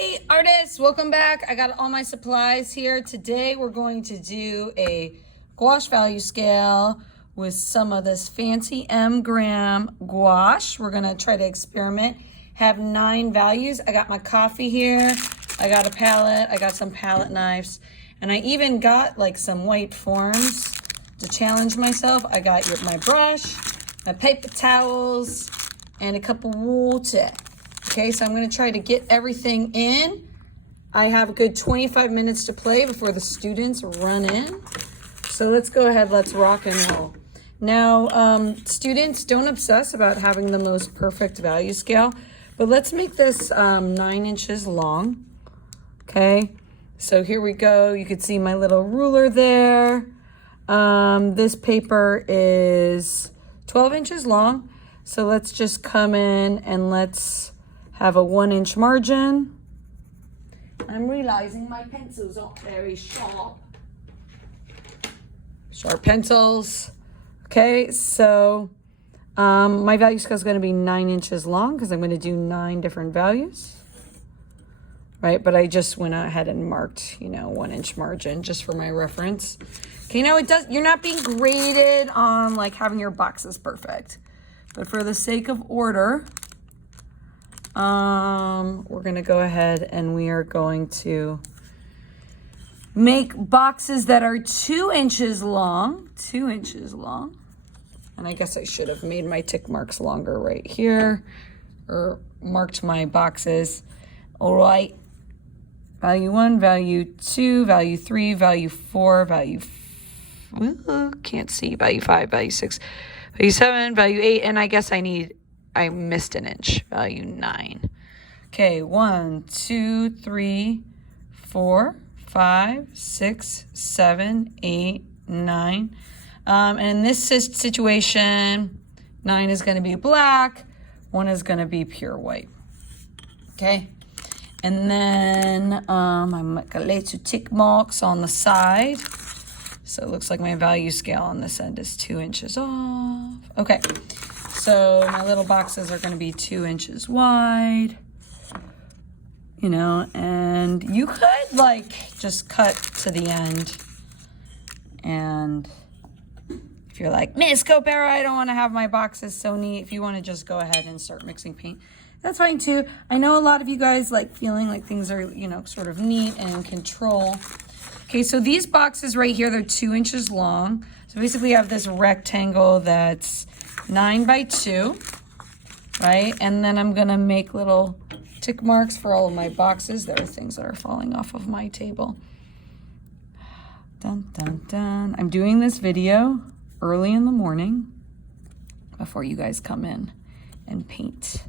Hi artists, welcome back. I got all my supplies here. Today we're going to do a gouache value scale with some of this fancy gram gouache. We're gonna try to experiment, have 9 values. I got my coffee here, I got a palette, I got some palette knives, and I even got like some white forms to challenge myself. I got my brush, my paper towels, and a cup of water. Okay, so I'm gonna try to get everything in. I have a good 25 minutes to play before the students run in. So let's go ahead, let's rock and roll. Now, students, don't obsess about having the most perfect value scale, but let's make this 9 inches long. Okay, so here we go. You can see my little ruler there. This paper is 12 inches long. So let's just come in and let's have a 1-inch margin. I'm realizing my pencils aren't very sharp. Sharp pencils. Okay, so my value scale is going to be 9 inches long because I'm going to do 9 different values. Right, but I just went ahead and marked, 1-inch margin just for my reference. Okay, now you're not being graded on like having your boxes perfect. But for the sake of order, we're going to go ahead and we are going to make boxes that are 2 inches long, 2 inches long. And I guess I should have made my tick marks longer right here, or marked my boxes. All right. Value 1, value 2, value 3, value 4, value, can't see, value 5, value 6, value 7, value 8, and I guess I missed an inch, value 9. Okay, 1, 2, 3, 4, 5, 6, 7, 8, 9. And in this situation, 9 is going to be black, 1 is going to be pure white. Okay, and then I'm going to lay 2 tick marks on the side. So it looks like my value scale on this end is 2 inches off. Okay, so my little boxes are going to be 2 inches wide, and you could like just cut to the end. And if you're like, Miss Copera, I don't want to have my boxes so neat. If you want to just go ahead and start mixing paint, that's fine too. I know a lot of you guys like feeling like things are, sort of neat and in control. Okay, so these boxes right here, they're 2 inches long. So basically I have this rectangle that's 9 by 2, right? And then I'm gonna make little tick marks for all of my boxes. There are things that are falling off of my table. Dun, dun, dun. I'm doing this video early in the morning before you guys come in and paint.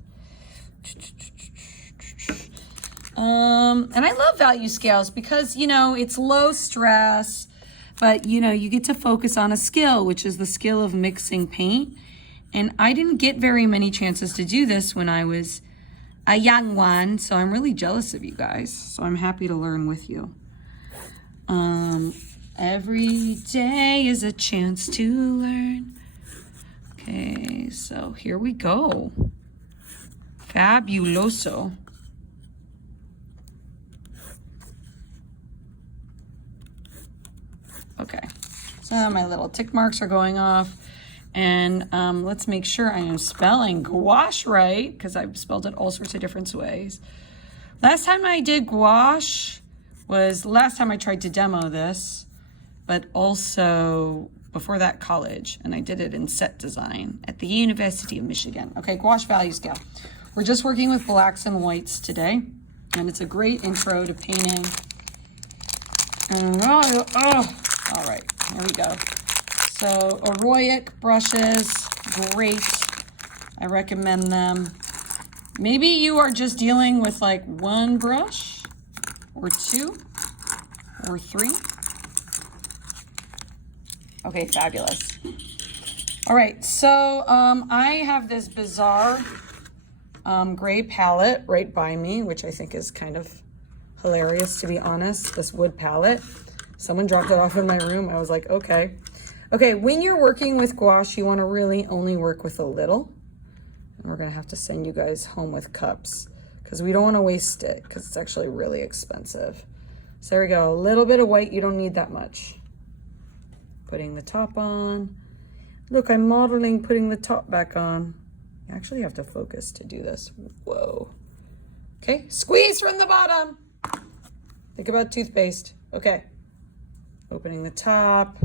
And I love value scales because, it's low stress, but, you get to focus on a skill, which is the skill of mixing paint. And I didn't get very many chances to do this when I was a young one, so I'm really jealous of you guys. So I'm happy to learn with you. Every day is a chance to learn. Okay, so here we go. Fabuloso. Okay, so my little tick marks are going off, and let's make sure I am spelling gouache right, because I've spelled it all sorts of different ways. Last time I did gouache was last time I tried to demo this, but also before that college, and I did it in set design at the University of Michigan. Okay, gouache value scale. We're just working with blacks and whites today, and it's a great intro to painting. All right, here we go. So Aroic brushes, great. I recommend them. Maybe you are just dealing with like 1 brush or 2 or 3. Okay, fabulous. All right, so I have this bizarre gray palette right by me, which I think is kind of hilarious, to be honest, this wood palette. Someone dropped it off in my room. I was like, okay. Okay, when you're working with gouache, you want to really only work with a little. And we're going to have to send you guys home with cups because we don't want to waste it because it's actually really expensive. So there we go, a little bit of white, you don't need that much. Putting the top on. Look, I'm modeling putting the top back on. You actually have to focus to do this. Whoa. Okay, squeeze from the bottom. Think about toothpaste. Okay, opening the top.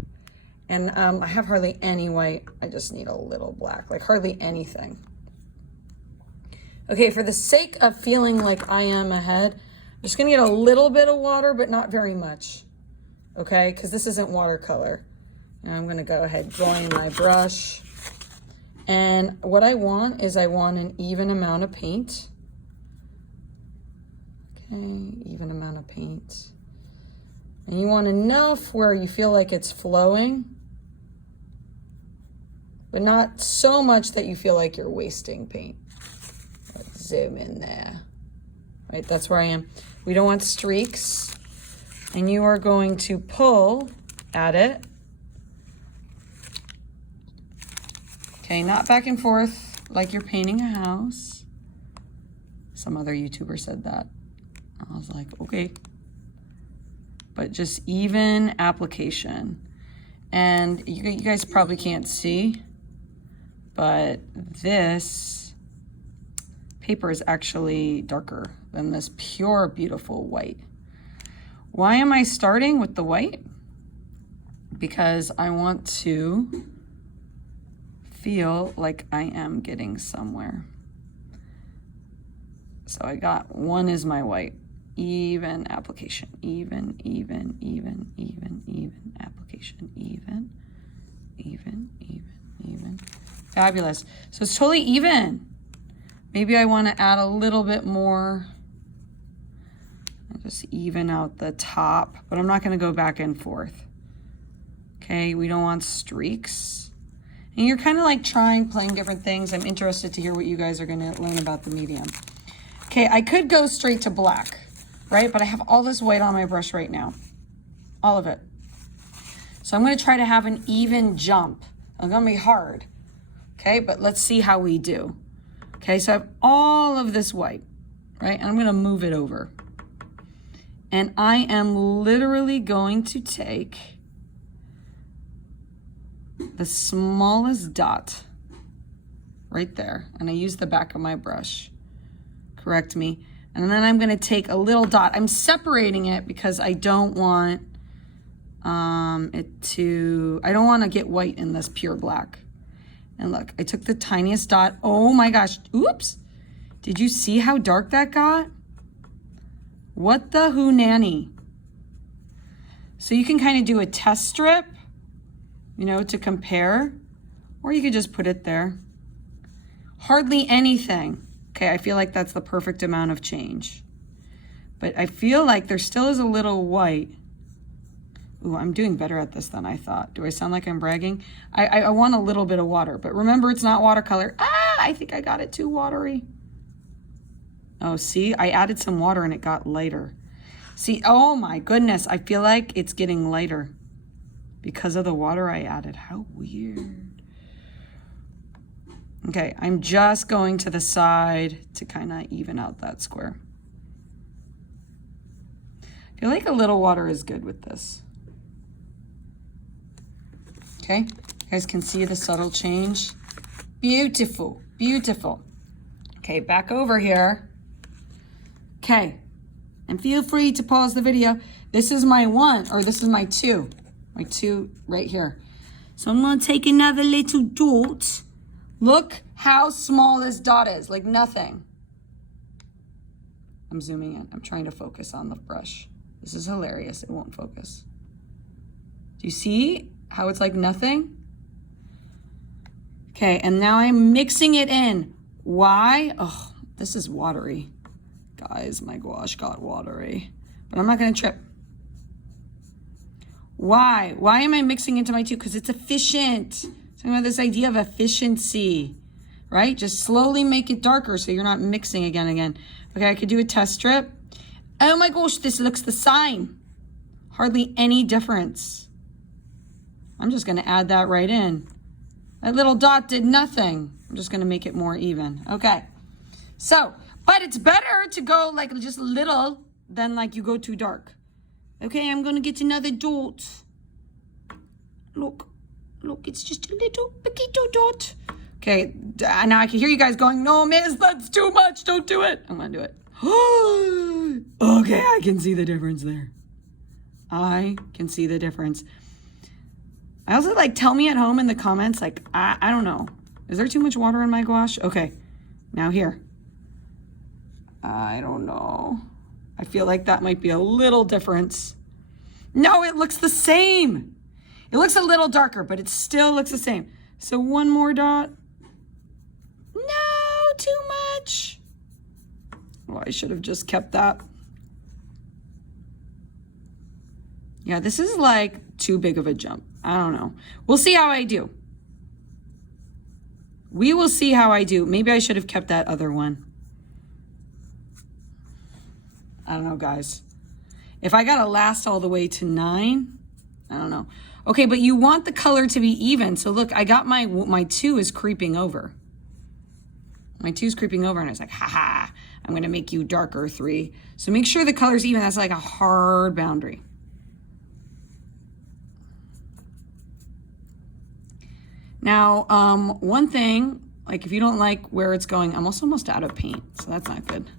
And I have hardly any white. I just need a little black, like hardly anything. Okay, for the sake of feeling like I am ahead, I'm just gonna get a little bit of water, but not very much. Okay, because this isn't watercolor. Now I'm gonna go ahead, join my brush. And what I want is I want an even amount of paint. Okay, even amount of paint. And you want enough where you feel like it's flowing, but not so much that you feel like you're wasting paint. Let's zoom in there. Right, that's where I am. We don't want streaks. And you are going to pull at it. Okay, not back and forth like you're painting a house. Some other YouTuber said that. I was like, okay. But just even application. And you guys probably can't see, but this paper is actually darker than this pure, beautiful white. Why am I starting with the white? Because I want to feel like I am getting somewhere. So I got one is my white. Even application, even application, even. Fabulous. So it's totally even. Maybe I want to add a little bit more. I'll just even out the top, but I'm not going to go back and forth. Okay, we don't want streaks. And you're kind of like playing different things. I'm interested to hear what you guys are going to learn about the medium. Okay, I could go straight to black. Right? But I have all this white on my brush right now. All of it. So I'm going to try to have an even jump. It's going to be hard. Okay? But let's see how we do. Okay? So I have all of this white. Right? And I'm going to move it over. And I am literally going to take the smallest dot right there. And I use the back of my brush. Correct me. And then I'm going to take a little dot. I'm separating it because I don't want I don't want to get white in this pure black. And look, I took the tiniest dot. Oh my gosh. Oops. Did you see how dark that got? What the hoo nanny? So you can kind of do a test strip, to compare, or you could just put it there. Hardly anything. Okay, I feel like that's the perfect amount of change. But I feel like there still is a little white. Ooh, I'm doing better at this than I thought. Do I sound like I'm bragging? I want a little bit of water, but remember it's not watercolor. I think I got it too watery. Oh, see, I added some water and it got lighter. See, oh my goodness, I feel like it's getting lighter because of the water I added. How weird. Okay, I'm just going to the side to kind of even out that square. I feel like a little water is good with this. Okay, you guys can see the subtle change. Beautiful, beautiful. Okay, back over here. Okay, and feel free to pause the video. This is my one, or this is my two right here. So I'm gonna take another little dot. Look how small this dot is, like nothing. I'm zooming in. I'm trying to focus on the brush. This is hilarious. It won't focus. Do you see how it's like nothing? Okay, and now I'm mixing it in. Why? Oh, this is watery. Guys, my gouache got watery. But I'm not going to trip. Why? Why am I mixing into my two? Because it's efficient. Talking about this idea of efficiency, right? Just slowly make it darker so you're not mixing again and again. Okay, I could do a test strip. Oh my gosh, this looks the same. Hardly any difference. I'm just going to add that right in. That little dot did nothing. I'm just going to make it more even. Okay, so But it's better to go like just little than like you go too dark. Okay, I'm gonna get another dot. Look, it's just a little poquito dot. Okay, now I can hear you guys going, no, miss, that's too much, don't do it. I'm gonna do it. Okay, I can see the difference there. I can see the difference. I also like, tell me at home in the comments, like, I don't know. Is there too much water in my gouache? Okay, now here. I don't know. I feel like that might be a little difference. No, it looks the same. It looks a little darker, but it still looks the same. So one more dot. No, too much. Oh, I should have just kept that. Yeah, this is like too big of a jump. I don't know. We'll see how I do. We will see how I do. Maybe I should have kept that other one. I don't know, guys. If I gotta last all the way to 9, I don't know. Okay, but you want the color to be even. So look, I got my 2 is creeping over. My 2 is creeping over, and I was like, haha, I'm gonna make you darker 3. So make sure the color's even. That's like a hard boundary. Now, one thing, like if you don't like where it's going, I'm also almost out of paint, so that's not good.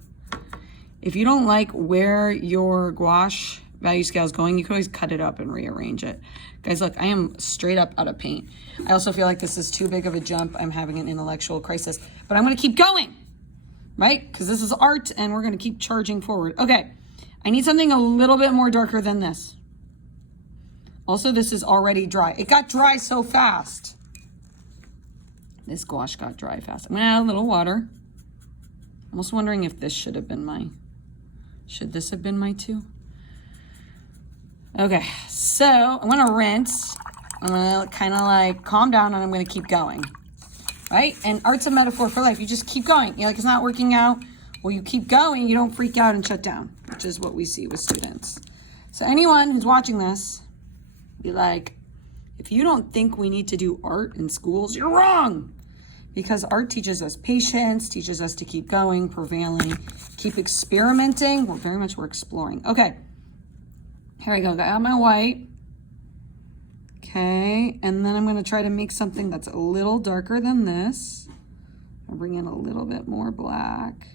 If you don't like where your gouache value scale is going, you can always cut it up and rearrange it. Guys, look, I am straight up out of paint. I also feel like this is too big of a jump. I'm having an intellectual crisis, but I'm gonna keep going, right? Because this is art and we're gonna keep charging forward. Okay, I need something a little bit more darker than this. Also, this is already dry. It got dry so fast. This gouache got dry fast. I'm gonna add a little water. I'm also wondering if this should have been should this have been my 2? Okay, so I'm gonna rinse. I'm gonna kind of like calm down and I'm gonna keep going, right? And art's a metaphor for life. You just keep going. You're like, it's not working out. Well, you keep going, you don't freak out and shut down, which is what we see with students. So anyone who's watching this, be like, if you don't think we need to do art in schools, you're wrong. Because art teaches us patience, teaches us to keep going, prevailing, keep experimenting. Well, very much we're exploring. Okay, here I go. I got my white. Okay, and then I'm gonna try to make something that's a little darker than this. I'll bring in a little bit more black.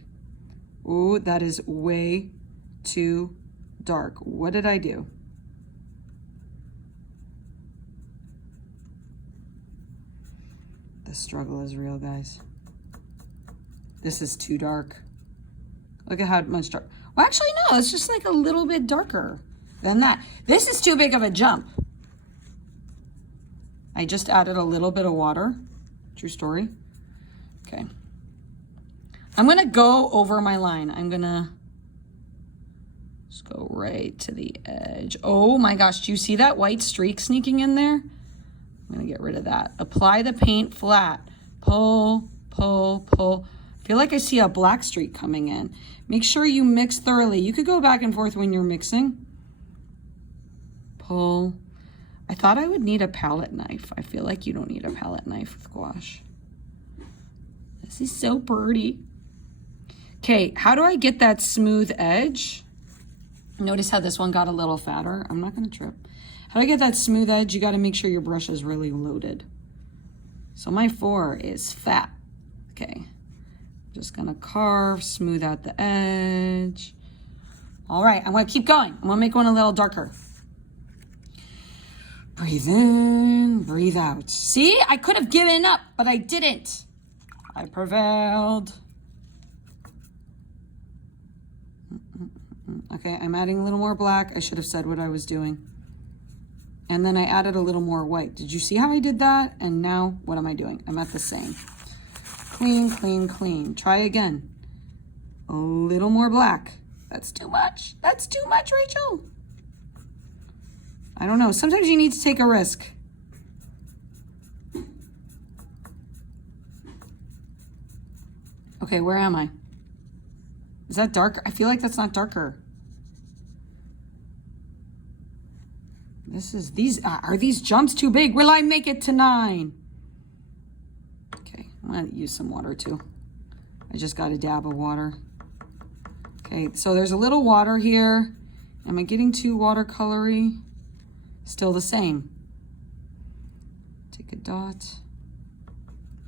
Oh, that is way too dark. What did I do? The struggle is real, guys. This is too dark. Look at how much dark. Well, actually, no, it's just like a little bit darker than that. This is too big of a jump. I just added a little bit of water. True story. Okay. I'm gonna go over my line. I'm gonna just go right to the edge. Oh my gosh, do you see that white streak sneaking in there? I'm gonna get rid of that. Apply the paint flat. Pull, pull, pull. I feel like I see a black streak coming in. Make sure you mix thoroughly. You could go back and forth when you're mixing. Pull. I thought I would need a palette knife. I feel like you don't need a palette knife with gouache. This is so pretty. Okay, how do I get that smooth edge? Notice how this one got a little fatter. I'm not gonna trip. How do I get that smooth edge? You got to make sure your brush is really loaded. So my 4 is fat. Okay, just gonna carve, smooth out the edge. All right, I'm gonna keep going. I'm gonna make one a little darker. Breathe in, breathe out. See, I could have given up, but I didn't. I prevailed. Okay, I'm adding a little more black. I should have said what I was doing. And then I added a little more white. Did you see how I did that? And now, what am I doing? I'm at the same. Clean, clean, clean. Try again. A little more black. That's too much. That's too much, Rachel. I don't know. Sometimes you need to take a risk. Okay, where am I? Is that darker? I feel like that's not darker. Are these jumps too big? Will I make it to 9? Okay, I'm gonna use some water too. I just got a dab of water. Okay, so there's a little water here. Am I getting too watercolory? Still the same. Take a dot.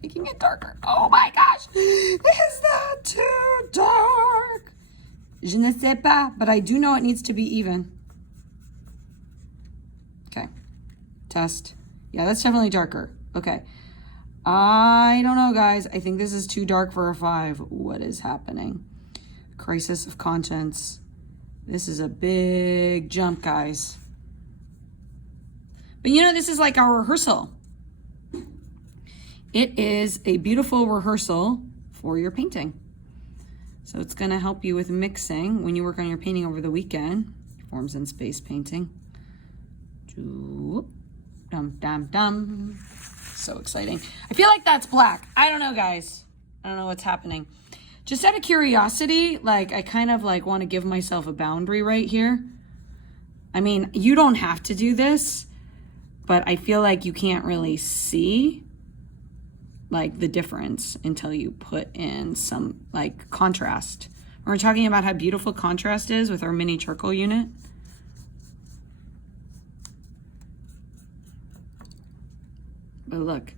Making it darker. Oh my gosh! Is that too dark? Je ne sais pas, but I do know it needs to be even. Okay, test. Yeah, that's definitely darker. Okay. I don't know, guys. I think this is too dark for a 5. What is happening? Crisis of conscience. This is a big jump, guys. But you know, this is like our rehearsal. It is a beautiful rehearsal for your painting. So it's going to help you with mixing when you work on your painting over the weekend. Forms in space painting. Dum, dum, dum. So exciting. I feel like that's black. I don't know, guys. I don't know what's happening. Just out of curiosity, like I kind of like want to give myself a boundary right here. I mean, you don't have to do this, but I feel like you can't really see like the difference until you put in some like contrast. We're talking about how beautiful contrast is with our mini charcoal unit. But look,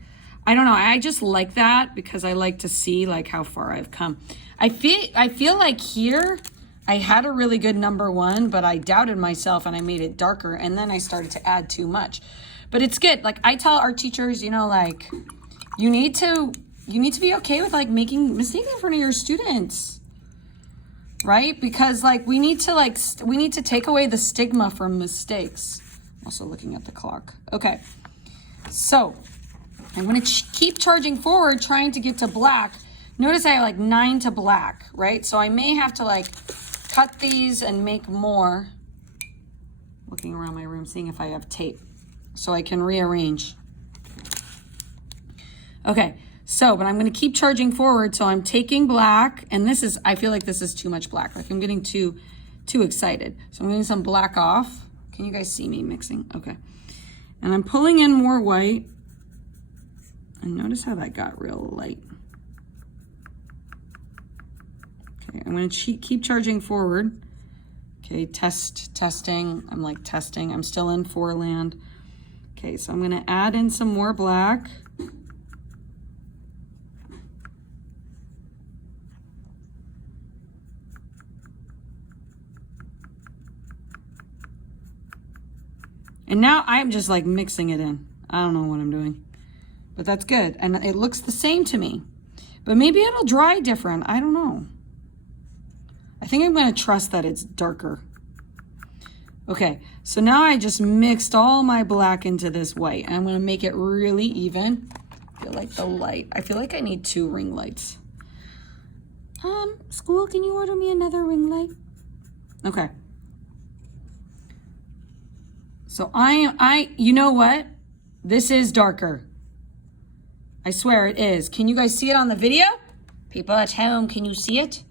I don't know. I just like that because I like to see like how far I've come. I feel like here I had a really good number 1, but I doubted myself and I made it darker, and then I started to add too much. But it's good. Like I tell our teachers, you know, like you need to be okay with like making mistakes in front of your students. Right? Because like we need to take away the stigma from mistakes. I'm also looking at the clock. Okay. So I'm going to keep charging forward, trying to get to black. Notice I have like 9 to black, right? So I may have to like cut these and make more. Looking around my room, seeing if I have tape so I can rearrange. Okay, so, but I'm going to keep charging forward. So I'm taking black, and this is, I feel like this is too much black. Like I'm getting too excited. So I'm getting some black off. Can you guys see me mixing? Okay. And I'm pulling in more white. And notice how that got real light. Okay, I'm going to keep charging forward. Okay, testing. I'm like testing. I'm still in 4 land. Okay, so I'm going to add in some more black. And now I'm just like mixing it in. I don't know what I'm doing. But that's good. And it looks the same to me. But maybe it'll dry different. I don't know. I think I'm going to trust that it's darker. Okay, so now I just mixed all my black into this white. And I'm going to make it really even. I feel like the light. I feel like I need 2 ring lights. School, can you order me another ring light? Okay. So you know what? This is darker. I swear it is. Can you guys see it on the video? People at home, can you see it?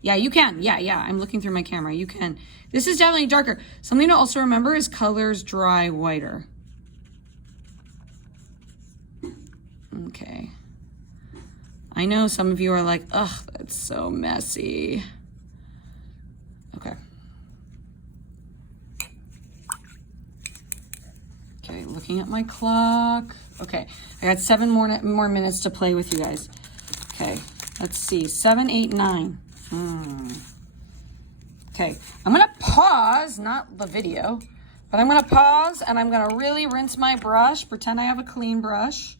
Yeah, you can. Yeah. I'm looking through my camera. You can. This is definitely darker. Something to also remember is colors dry whiter. Okay. I know some of you are like, ugh, that's so messy. Okay. Okay, looking at my clock. Okay, I got 7 more minutes to play with you guys. Okay, let's see, 7, 8, 9. Okay, I'm gonna pause, not the video, but I'm gonna pause and I'm gonna really rinse my brush, pretend I have a clean brush.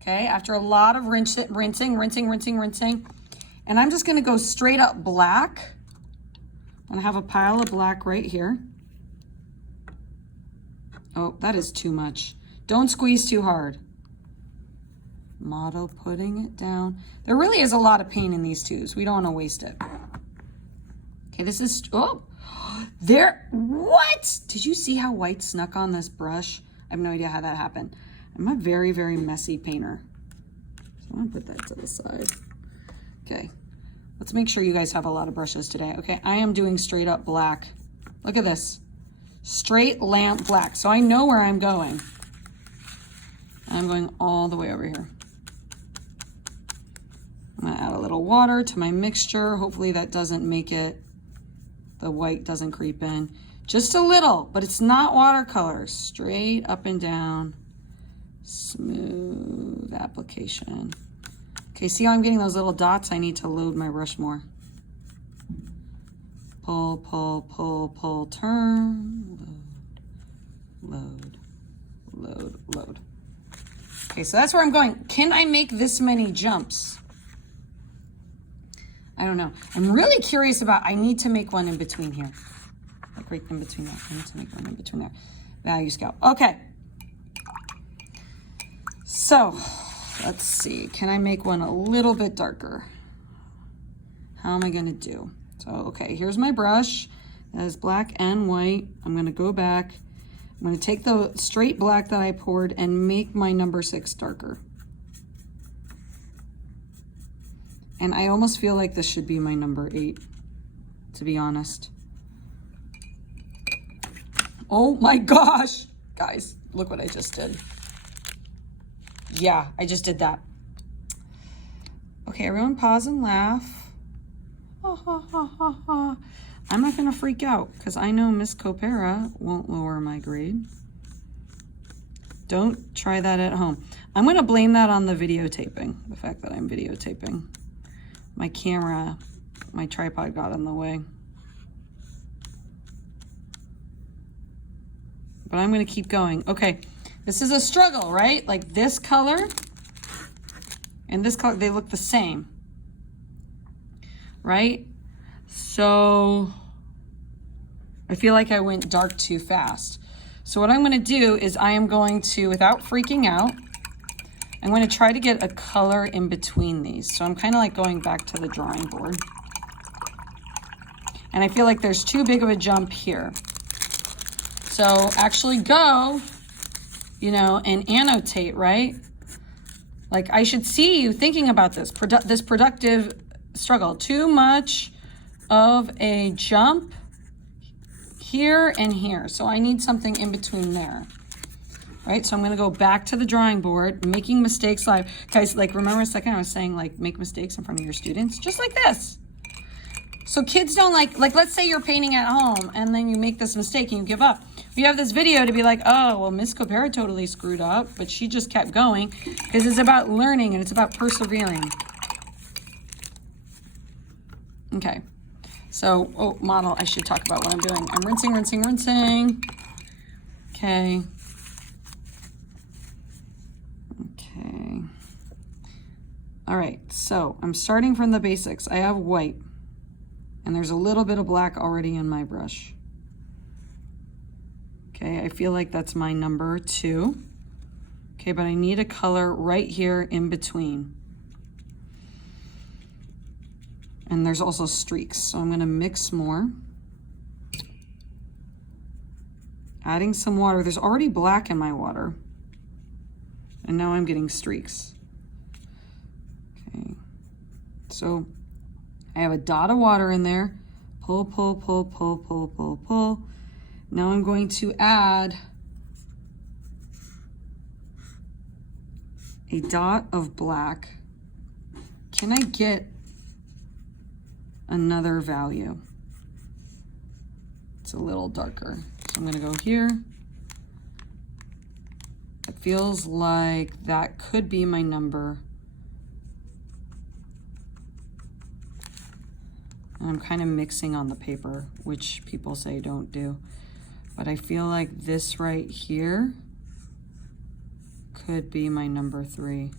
Okay, after a lot of rinsing. And I'm just gonna go straight up black. I'm gonna have a pile of black right here. Oh, that is too much. Don't squeeze too hard. Model, putting it down. There really is a lot of paint in these tubes. We don't want to waste it. Okay, this is, oh, there, what? Did you see how white snuck on this brush? I have no idea how that happened. I'm a very, very messy painter. So I'm gonna put that to the side. Okay, let's make sure you guys have a lot of brushes today. Okay, I am doing straight up black. Look at this. Straight lamp black. So I know where I'm going. I'm going all the way over here. I'm gonna add a little water to my mixture. Hopefully that doesn't make it the white doesn't creep in. Just a little, but it's not watercolor. Straight up and down, smooth application. Okay, see how I'm getting those little dots? I need to load my brush more. Pull, pull, pull, pull, turn, load, load, load, load. Okay, so that's where I'm going. Can I make this many jumps? I don't know. I'm really curious about, I need to make one in between here. Like right in between there. I need to make one in between there. Value scale. Okay. So, let's see. Can I make one a little bit darker? How am I going to do? So, okay, here's my brush. That is black and white. I'm going to go back. I'm going to take the straight black that I poured and make my number 6 darker. And I almost feel like this should be my number 8, to be honest. Oh my gosh. Guys, look what I just did. Yeah, I just did that. Okay, everyone pause and laugh. Ha, ha, ha, ha, ha. I'm not going to freak out because I know Miss Copera won't lower my grade. Don't try that at home. I'm going to blame that on the videotaping, the fact that I'm videotaping. My camera, my tripod got in the way. But I'm going to keep going. Okay, this is a struggle, right? Like this color and this color, they look the same, right? So I feel like I went dark too fast. So what I'm going to do is I am going to, without freaking out, I'm going to try to get a color in between these. So I'm kind of like going back to the drawing board. And I feel like there's too big of a jump here. So actually go, you know, and annotate, right? Like I should see you thinking about this, this productive struggle. Too much of a jump here and here. So I need something in between there. Right, so I'm going to go back to the drawing board, making mistakes live. Guys, like remember a second I was saying like make mistakes in front of your students, just like this. So kids don't like let's say you're painting at home and then you make this mistake and you give up. You have this video to be like, oh, well, Miss Copera totally screwed up, but she just kept going because it's about learning and it's about persevering. Okay, so, oh, model, I should talk about what I'm doing. I'm rinsing, rinsing, rinsing. Okay. Okay. All right, so I'm starting from the basics. I have white, and there's a little bit of black already in my brush. Okay, I feel like that's my number 2. Okay, but I need a color right here in between. And there's also streaks, so I'm gonna mix more. Adding some water. There's already black in my water. And now I'm getting streaks. Okay, so I have a dot of water in there. Pull, pull, pull, pull, pull, pull, pull. Now I'm going to add a dot of black. Can I get another value? It's a little darker. So I'm gonna go here. It feels like that could be my number. And I'm kind of mixing on the paper, which people say don't do. But I feel like this right here could be my number 3.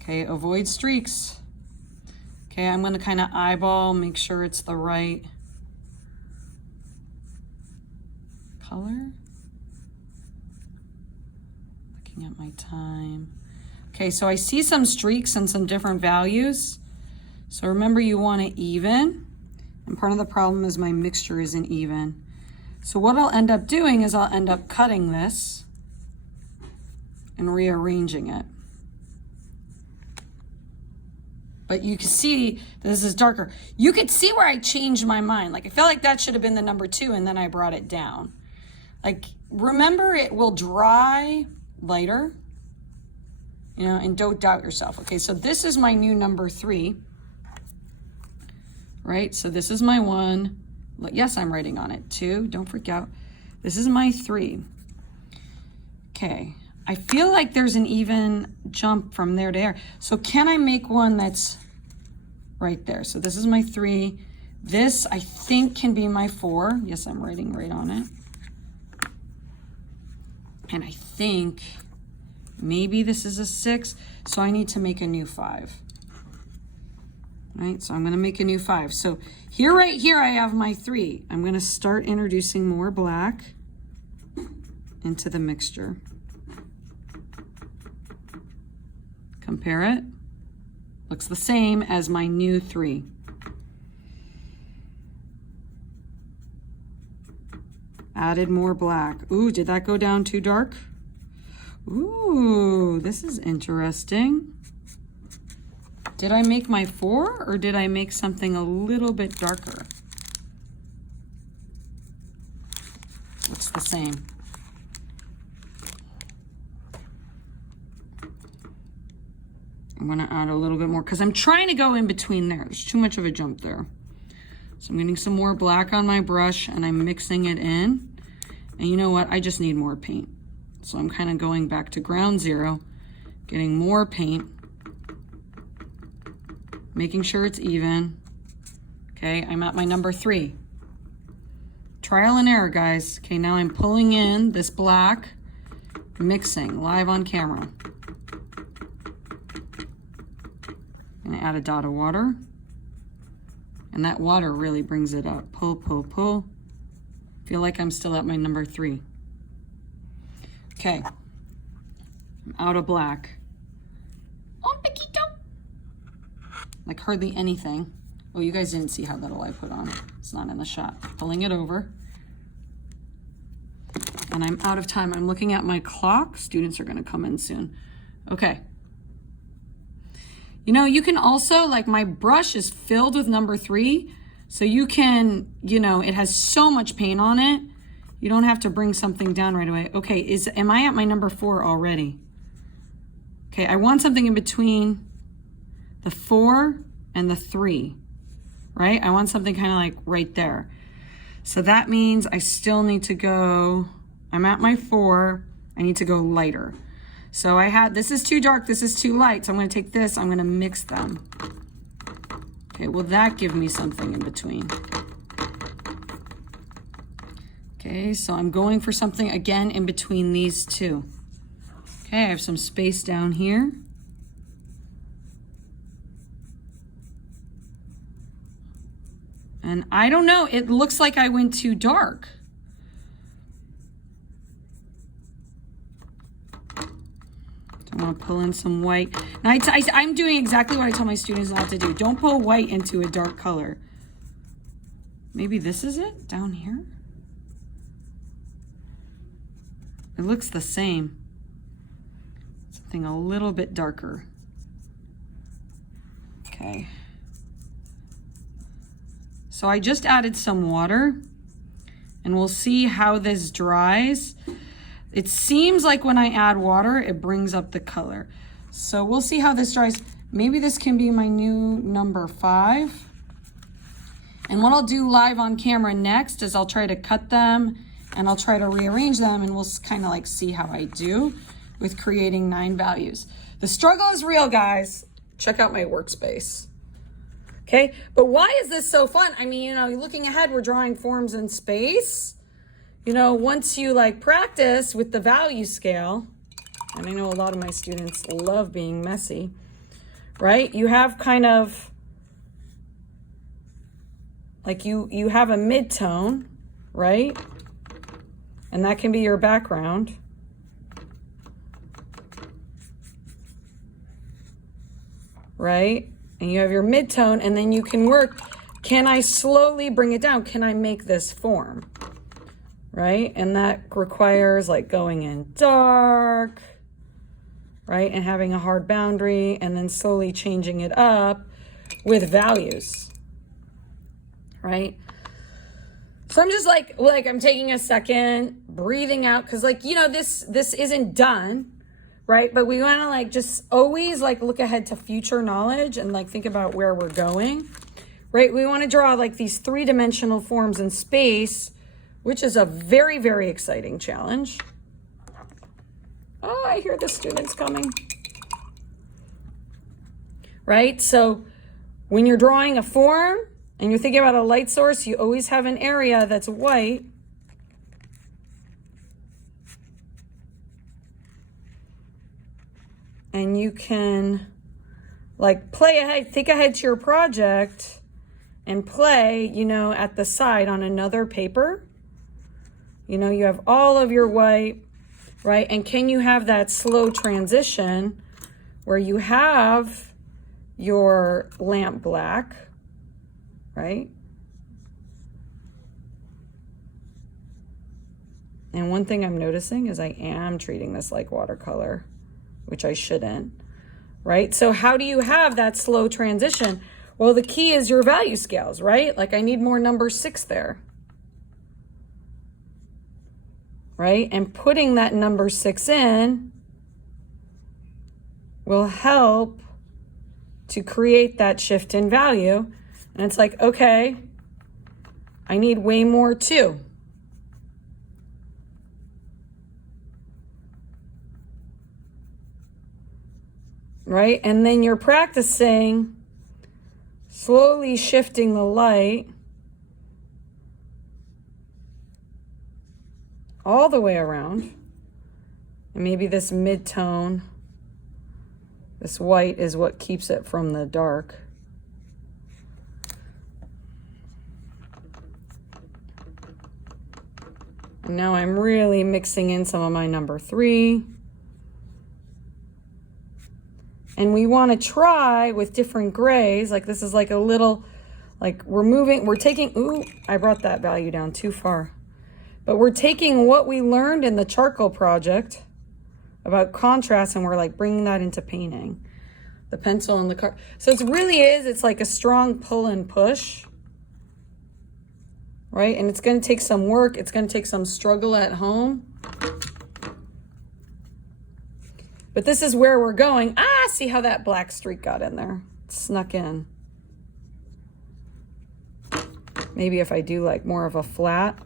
Okay, avoid streaks. Okay, I'm gonna kind of eyeball, make sure it's the right color. Looking at my time. Okay, so I see some streaks and some different values. So remember, you want to even, and part of the problem is my mixture isn't even. So what I'll end up doing is I'll end up cutting this and rearranging it. But you can see this is darker. You could see where I changed my mind. Like I felt like that should have been the number 2 and then I brought it down. Like remember, it will dry lighter you know, and don't doubt yourself. Okay, so this is my new number 3, right? So this is my 1. Yes, I'm writing on it. 2, don't freak out. This is my 3. Okay, I feel like there's an even jump from there to there. So can I make one that's right there? So this is my 3. This, I think, can be my 4. Yes, I'm writing right on it. And I think maybe this is a 6, so I need to make a new 5. Right, so I'm gonna make a new 5. So here, right here, I have my 3. I'm gonna start introducing more black into the mixture. Compare it. Looks the same as my new 3. Added more black. Ooh, did that go down too dark? Ooh, this is interesting. Did I make my 4 or did I make something a little bit darker? Looks the same. I'm gonna add a little bit more because I'm trying to go in between there. There's too much of a jump there. So I'm getting some more black on my brush and I'm mixing it in. And you know what? I just need more paint. So I'm kind of going back to ground zero, getting more paint, making sure it's even. Okay, I'm at my number 3. Trial and error, guys. Okay, now I'm pulling in this black, mixing live on camera. I'm gonna add a dot of water. And that water really brings it up. Pull, pull, pull. Feel like I'm still at my number 3. Okay, I'm out of black. Oh, Paquito. Like hardly anything. Oh, you guys didn't see how little I put on. It's not in the shot. Pulling it over. And I'm out of time. I'm looking at my clock. Students are gonna come in soon. Okay. You know, you can also, like my brush is filled with number 3. So you can, you know, it has so much paint on it. You don't have to bring something down right away. Okay, am I at my number 4 already? Okay, I want something in between the 4 and the 3, right? I want something kind of like right there. So that means I still need to go, I'm at my 4, I need to go lighter. So this is too dark, this is too light. So I'm gonna take this, I'm gonna mix them. Okay, will that give me something in between? Okay, so I'm going for something again in between these two. Okay, I have some space down here. And I don't know, it looks like I went too dark. I'm gonna pull in some white. Now I'm doing exactly what I tell my students not to do. Don't pull white into a dark color. Maybe this is it down here? It looks the same. Something a little bit darker. Okay. So I just added some water and we'll see how this dries. It seems like when I add water, it brings up the color. So we'll see how this dries. Maybe this can be my new number 5. And what I'll do live on camera next is I'll try to cut them and I'll try to rearrange them and we'll kind of like see how I do with creating 9 values. The struggle is real, guys. Check out my workspace. Okay, but why is this so fun? I mean, you know, looking ahead, we're drawing forms in space. You know, once you like practice with the value scale, and I know a lot of my students love being messy, right? You have kind of, like you have a midtone, right? And that can be your background. Right? And you have your midtone, and then you can work, can I slowly bring it down? Can I make this form? Right? And that requires like going in dark, right? And having a hard boundary, and then slowly changing it up with values, right? So I'm just like I'm taking a second, breathing out, because like, you know, this isn't done, right? But we want to like just always like look ahead to future knowledge and like think about where we're going, right? We want to draw like these three-dimensional forms in space, which is a very, very exciting challenge. Oh, I hear the students coming. Right? So when you're drawing a form and you're thinking about a light source, you always have an area that's white. And you can like play ahead, think ahead to your project and play, you know, at the side on another paper. You know, you have all of your white, right? And can you have that slow transition where you have your lamp black, right? And one thing I'm noticing is I am treating this like watercolor, which I shouldn't, right? So how do you have that slow transition? Well, the key is your value scales, right? Like I need more number 6 there, right? And putting that number 6 in will help to create that shift in value. And it's like, okay, I need way more too. Right? And then you're practicing slowly shifting the light all the way around. And maybe this mid-tone, this white is what keeps it from the dark. And now I'm really mixing in some of my number 3. And we want to try with different grays. Like this is like a little, like we're taking, ooh, I brought that value down too far. But we're taking what we learned in the charcoal project about contrast and we're like bringing that into painting. The pencil and the car. So it's like a strong pull and push, right? And it's going to take some work. It's going to take some struggle at home. But this is where we're going. Ah, see how that black streak got in there? It snuck in. Maybe if I do like more of a flat.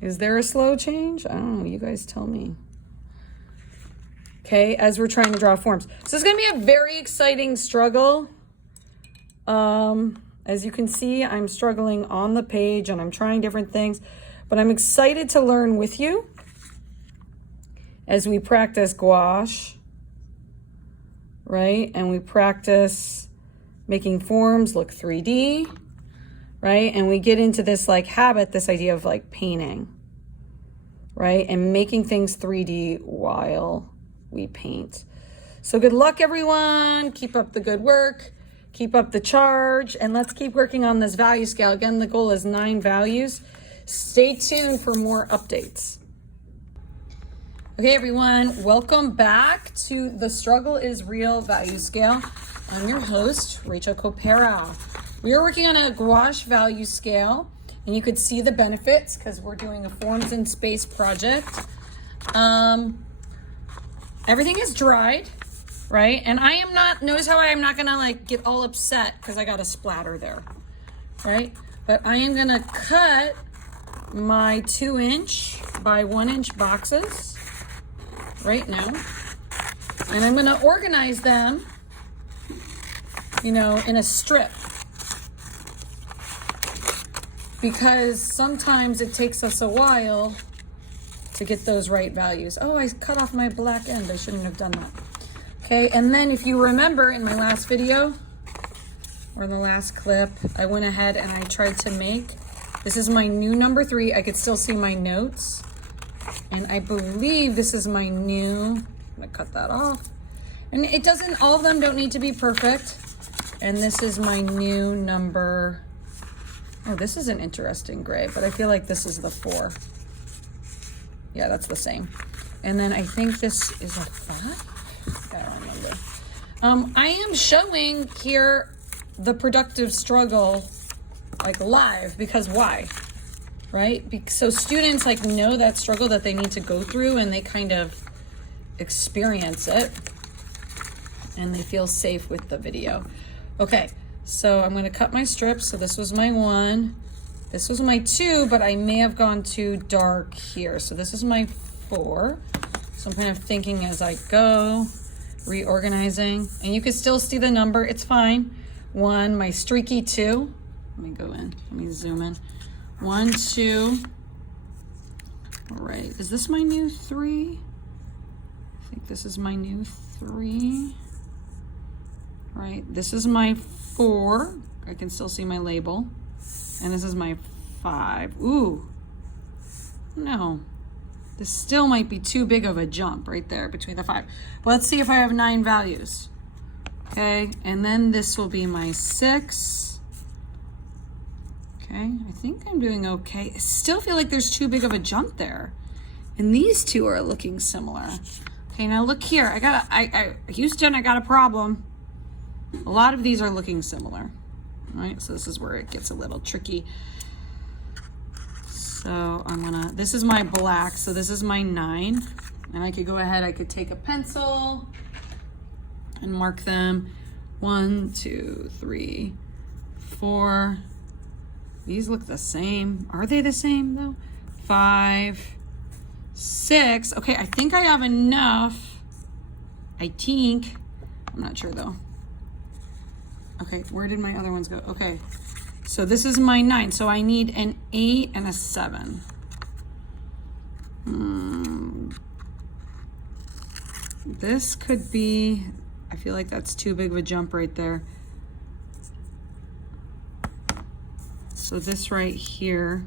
Is there a slow change? I don't know. You guys tell me. Okay, as we're trying to draw forms. So it's going to be a very exciting struggle. As you can see, I'm struggling on the page and I'm trying different things. But I'm excited to learn with you as we practice gouache, right? And we practice making forms look 3D, right? And we get into this like habit, this idea of like painting, right? And making things 3D while we paint. So good luck, everyone. Keep up the good work. Keep up the charge. And let's keep working on this value scale. Again, the goal is 9 values. Stay tuned for more updates. Okay, everyone, welcome back to the Struggle is Real Value Scale. I'm your host, Rachel Copera. We are working on a gouache value scale, and you could see the benefits because we're doing a forms in space project. Everything is dried, right? And I am not, notice how I am not gonna like get all upset because I got a splatter there, right? But I am gonna cut my 2-inch by 1-inch boxes right now. And I'm going to organize them, you know, in a strip. Because sometimes it takes us a while to get those right values. Oh, I cut off my black end. I shouldn't have done that. Okay, and then if you remember in my last video or in the last clip, I went ahead and I tried to make, this is my new number 3. I could still see my notes. And I believe this is my new, I'm gonna cut that off. And it doesn't, all of them don't need to be perfect. And this is my new number, oh, this is an interesting gray, but I feel like this is the 4. Yeah, that's the same. And then I think this is a 5? I don't remember. I am showing here the productive struggle like live, because why? right? So students like know that struggle that they need to go through, and they kind of experience it, and they feel safe with the video. Okay, so I'm gonna cut my strips. So this was my 1, this was my 2, but I may have gone too dark here. So this is my 4. So I'm kind of thinking as I go, reorganizing, and you can still see the number, it's fine. 1, my streaky 2. Let me go in, let me zoom in. 1, 2. All right, is this my new 3? I think this is my new 3. Right, this is my 4. I can still see my label. And this is my 5. Ooh, no. This still might be too big of a jump right there between the 5. But let's see if I have 9 values. Okay, and then this will be my 6. Okay, I think I'm doing okay. I still feel like there's too big of a jump there. And these two are looking similar. Okay, now look here. Houston, I got a problem. A lot of these are looking similar. All right, so this is where it gets a little tricky. So this is my black, so this is my 9. And I could go ahead, I could take a pencil and mark them. 1, 2, 3, 4. These look the same. Are they the same though? 5, 6. Okay, I think I have enough. I think. I'm not sure though. Okay, where did my other ones go? Okay, so this is my 9. So I need an 8 and a 7. This could be, I feel like that's too big of a jump right there. So this right here,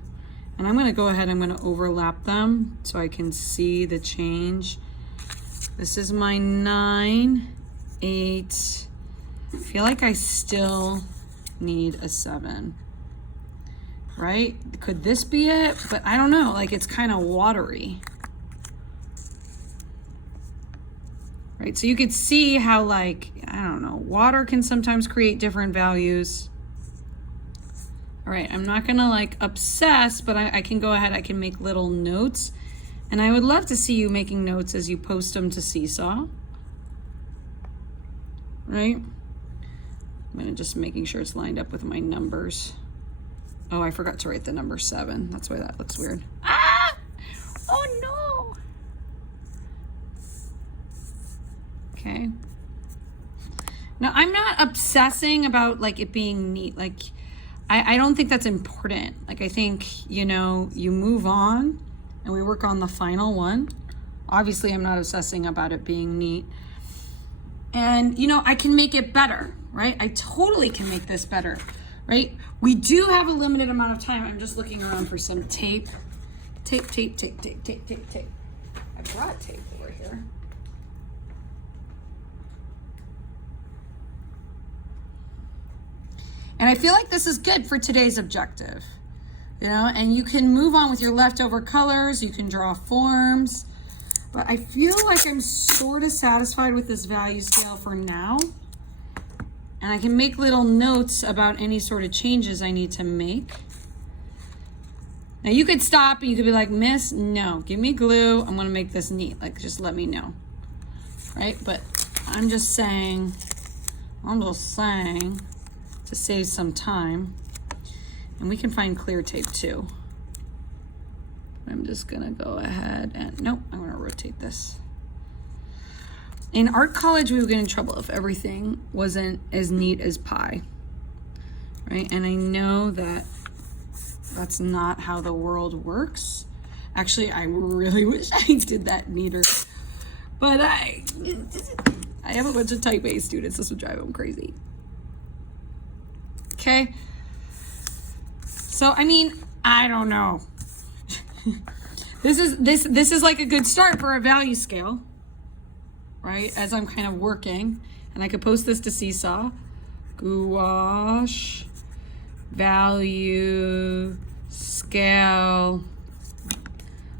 and I'm gonna go ahead, I'm gonna overlap them so I can see the change. This is my 9, 8. I feel like I still need a 7, right? Could this be it? But I don't know, like it's kind of watery. Right, so you could see how like, I don't know, water can sometimes create different values. All right, I'm not gonna like obsess, but I can go ahead, I can make little notes. And I would love to see you making notes as you post them to Seesaw. Right? I'm gonna just making sure it's lined up with my numbers. Oh, I forgot to write the number 7. That's why that looks weird. Ah! Oh no! Okay. Now, I'm not obsessing about like it being neat. Like, I don't think that's important. Like, I think, you know, you move on and we work on the final one. Obviously, I'm not obsessing about it being neat. And, you know, I can make it better, right? I totally can make this better, right? We do have a limited amount of time. I'm just looking around for some tape. Tape. I brought tape over here. And I feel like this is good for today's objective, you know, and you can move on with your leftover colors. You can draw forms, but I feel like I'm sort of satisfied with this value scale for now. And I can make little notes about any sort of changes I need to make. Now you could stop and you could be like, Miss, no, give me glue. I'm gonna make this neat. Like, just let me know, right? But I'm just saying to save some time. And we can find clear tape too. I'm just gonna go ahead and, nope, I'm gonna rotate this. In art college, we would get in trouble if everything wasn't as neat as pie, right? And I know that that's not how the world works. Actually, I really wish I did that neater. But I have a bunch of type A students. This would drive them crazy. Okay. So, I mean, I don't know. This is like a good start for a value scale, right? As I'm kind of working, and I could post this to Seesaw. Gouache value scale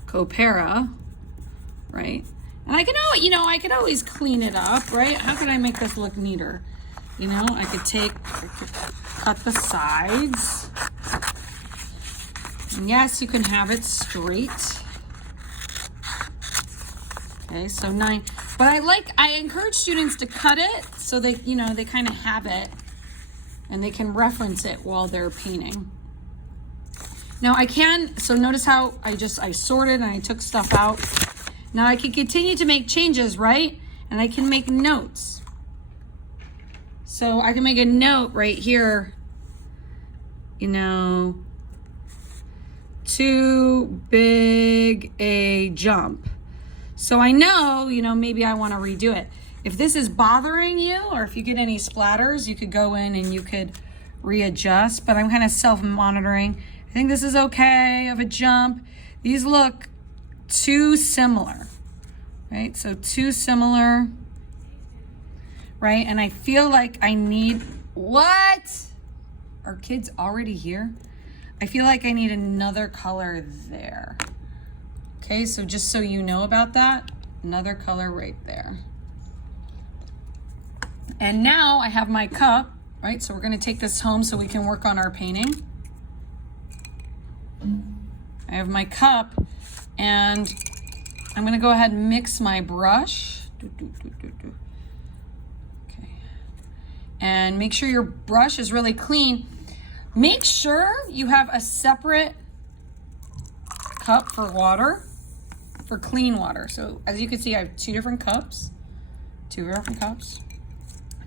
Copera, right? And I can always, you know, I could always clean it up, right? How could I make this look neater? You know, I could cut the sides. And yes, you can have it straight. Okay, so 9. But I encourage students to cut it so they, they kind of have it and they can reference it while they're painting. Now so notice how I sorted and I took stuff out. Now I can continue to make changes, right? And I can make notes. So I can make a note right here, too big a jump. So I know, maybe I want to redo it. If this is bothering you or if you get any splatters, you could go in and you could readjust, but I'm kind of self-monitoring. I think this is okay of a jump. These look too similar, right? So too similar, right? And I feel like I need, what? Are kids already here? I feel like I need another color there. Okay, so just so you know about that, another color right there. And now I have my cup, right? So we're gonna take this home so we can work on our painting. I have my cup and I'm gonna go ahead and mix my brush. Okay. And make sure your brush is really clean. Make sure you have a separate cup for water, for clean water. So as you can see, I have two different cups.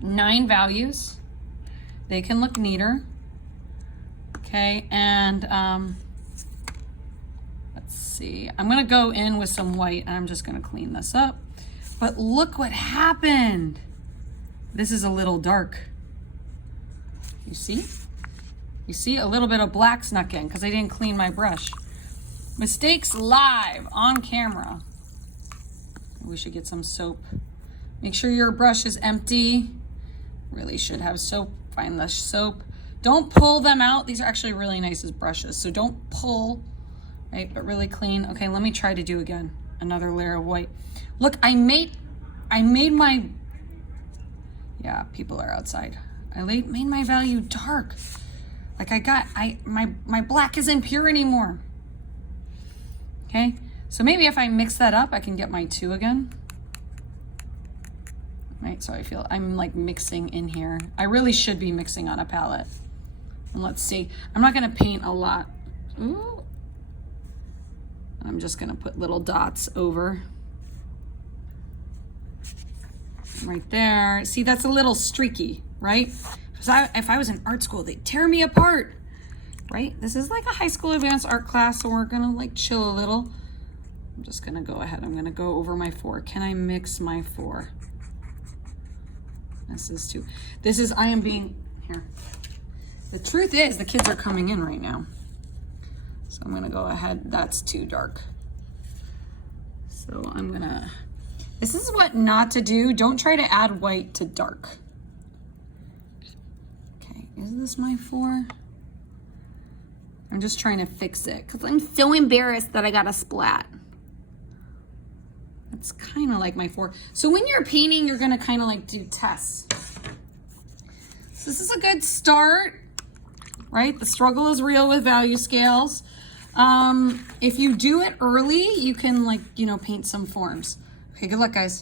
9 values. They can look neater. Okay, and let's see. I'm gonna go in with some white and I'm just gonna clean this up. But look what happened. This is a little dark. You see? You see a little bit of black snuck in because I didn't clean my brush. Mistakes live on camera. We should get some soap. Make sure your brush is empty. Really should have soap. Find the soap. Don't pull them out. These are actually really nice as brushes, so don't pull, right? But really clean. Okay, let me try to do again. Another layer of white. Look, I made my, yeah, people are outside. I made my value dark. Like my black isn't pure anymore. Okay, so maybe if I mix that up, I can get my 2 again. Right, so I feel I'm like mixing in here. I really should be mixing on a palette. And let's see, I'm not gonna paint a lot. Ooh. I'm just gonna put little dots over. Right there. See, that's a little streaky, right? Because if I was in art school, they'd tear me apart, right? This is like a high school advanced art class, so we're gonna like chill a little. I'm just gonna go ahead. I'm gonna go over my 4. Can I mix my 4? This is too, I am being, here. The truth is the kids are coming in right now. So I'm gonna go ahead, that's too dark. So this is what not to do. Don't try to add white to dark. Okay, is this my 4? I'm just trying to fix it because I'm so embarrassed that I got a splat. It's kind of like my 4. So when you're painting, you're gonna kind of like do tests. So this is a good start, right? The struggle is real with value scales. If you do it early, you can paint some forms. Okay, good luck, guys.